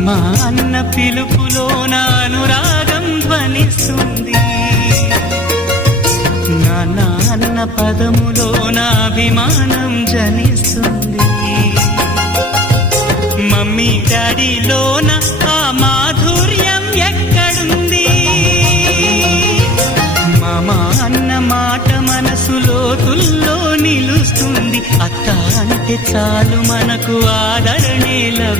అమ్మా అన్న పిలుపులో నా అనురాగం ధ్వనిస్తుంది. నాన్న అన్న పదములో నా అభిమానం జనిస్తుంది. మమ్మీ డాడీలోన ఆ మాధుర్యం ఎక్కడుంది? మామ అన్న మాట మనసులో తుల్లో నిలుస్తుంది. అత్త అంటే చాలు మనకు ఆదరణే లభిస్తుంది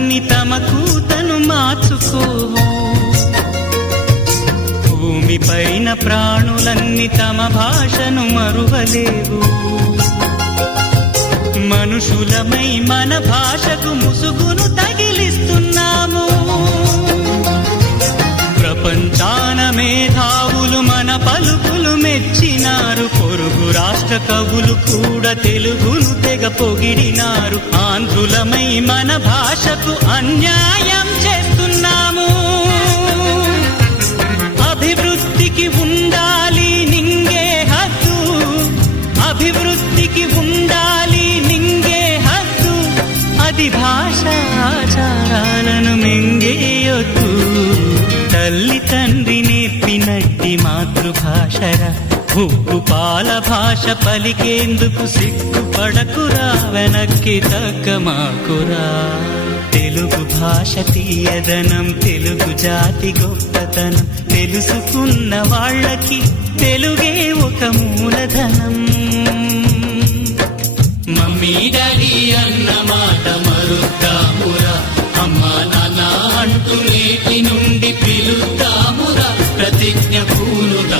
పక్షులన్నీ తమ కూతను మార్చుకోవు భూమి పైన ప్రాణులన్నీ తమ భాషను మరువలేవు. మనుషులమై మన భాషకు ముసుగును తగిలిస్తున్నాము. ప్రపంచాన మేధా మన పలుకులు మెచ్చినారు. పొరుగు రాష్ట్ర కవులు కూడా తెలుగును తెగ పొగిడినారు. ఆంధ్రులమై మన భాషకు అన్యాయం చేస్తున్నాము. అభివృద్ధికి ఉండాలి నింగే హద్దు. అభివృద్ధికి ఉండాలి నింగే హద్దు. అది భాష ఆచారాలను మింగేయొద్దు తల్లి తండ్రి నేర్పినట్టి మాతృభాషరా. ఉప్పు పాల భాష పలికేందుకు సిగ్గుపడకురా వెనక్కి తగ్గమాకురా తెలుగు భాష తీయదనం తెలుగు జాతి గొప్పతనం తెలుసుకున్న వాళ్ళకి తెలుగే ఒక మూలధనం. మమ్మీ డాడీ అన్న మాట మరుద్దామురా అమ్మా నాన్న అంటూ నేటి నుండి పిలుద్దామురా ప్రతిజ్ఞ పూనుదామురా